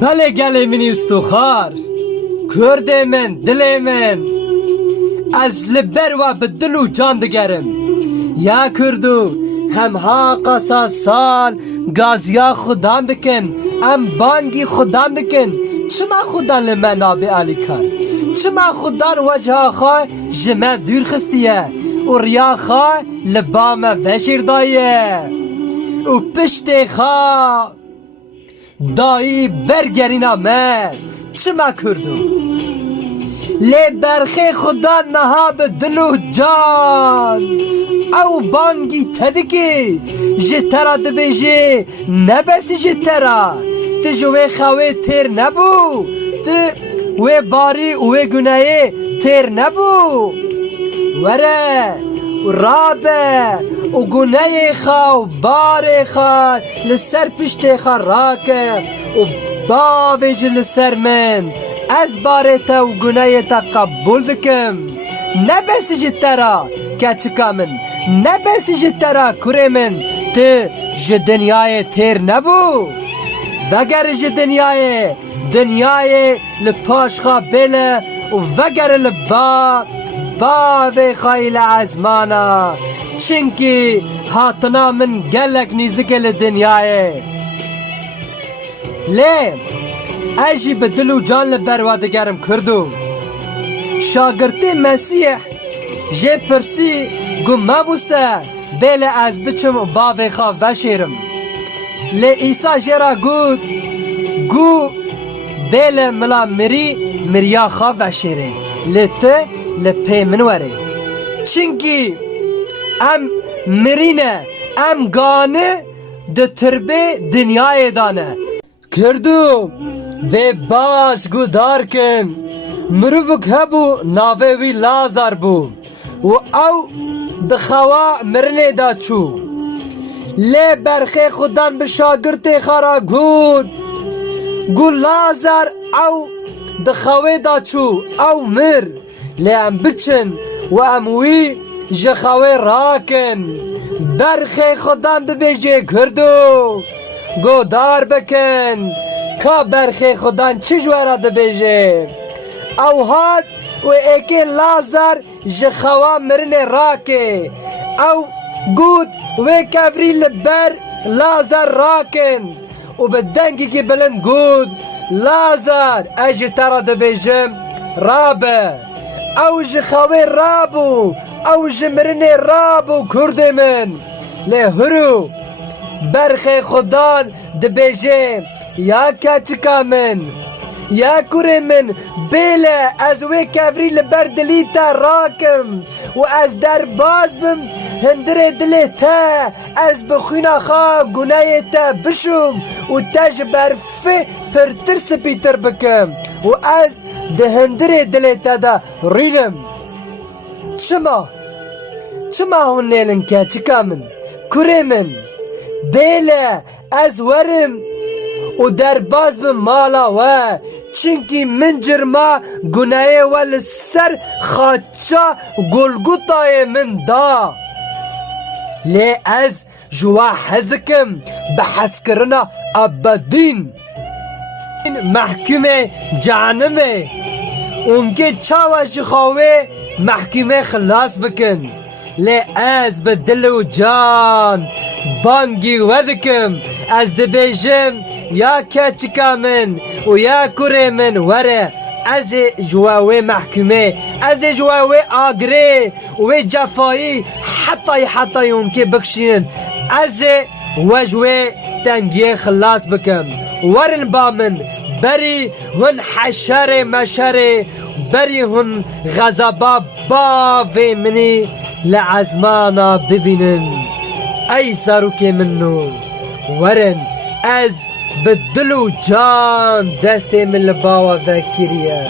بله گله منی استخار کرد من دل من از لبر و به دل و جان دگرم یا کردو هم ها قصا سال گازیا خودان دکن ام بانگی خودان دکن چما خودان لمن آبی آلی کار چما خودان وجه خواه جمع دور خستیه و ریا خواه لبام وشیر دایه و پشت خواه دایی برگرینا من چما کردو لی برخی خدا نها به دل و جان او بانگی تدکی جترا دبیجی نبسی جترا تجوه خواه تیر نبو وی باری وی گناه تیر نبو وره رابه و گناه خوا و بار خوا لسر پشت خوا راکه و باویج لسر من از بارتا و گناه تا قبول دکم نبسی جترا کچکا من نبسی جترا کره من تو جدنیای تیر نبو وگر دنیای لپاش خواه بله و وگر لبا باوی خواهی لعزمانا چنکی هاتنا من گلک نیزک لدنیای لی اجی به دل و جان لبروادگرم کردو شاگرتی مسیح جه پرسی گو ما بوسته بله از بچم باوی خواه وشیرم لی ایسا جرا گو بله ملا مریا خواه وشیره لی ته لپی منوره چنگی ام مرینه ام گانه ده تربه دنیای دانه کردو و باش گودار کن مروفک هبو ناوه وی لازار بو و او دخوا مرنه دا چو لی برخی خودان به شاگرت خارا گو لازار او دخواه دا چو او مر لی ام بچن و اموی جخواه راکن برخی خودان دبیجه کردو گودار بکن که برخی خودان چجوارا دبیجه او هاد و ایکی لازار جخوا مرن راکه او گود و کفری لبر لازار راکن و بدنگی که بلند گود لازار اجی ترا دبیجم رابه او جخوا رابو او جمرن رابو کرد من لی هرو برخی خودان دبیجه یا کچکا من یا کوره من بیله از وی کفری لبر دلیتا راکم و از در باز بم هندره دلیتا از بخوینا خواه گناه تا بشم و تاج برفه پرتر سپیتر بکم و از ده هندره دلیتا دا رینم چما هون نیلن کچکا من کوره من بیله از ورم و در باز به مالا و چنکی من جرما گناه و لسر خاچا گلگوتای من دا لی از جوا حزکم به حس کرنا ابدین محکمه جهنمه اونکه چاوا جخواوه محکمه خلاص بکن لی از به دل و جان بانگی ودکم از دبیجم یا کچکا من و یا کره من وره از جواوه محکمه از جواوه آگره و جفایی حتی اون که بکشین از وجوه تنگی خلاص بکم ورن با من بری هن حشر مشر بری هن غضبا باوی منی لعزمانا ببینن ای ساروک منو ورن از بدل و جان دست من لباوا ذکریه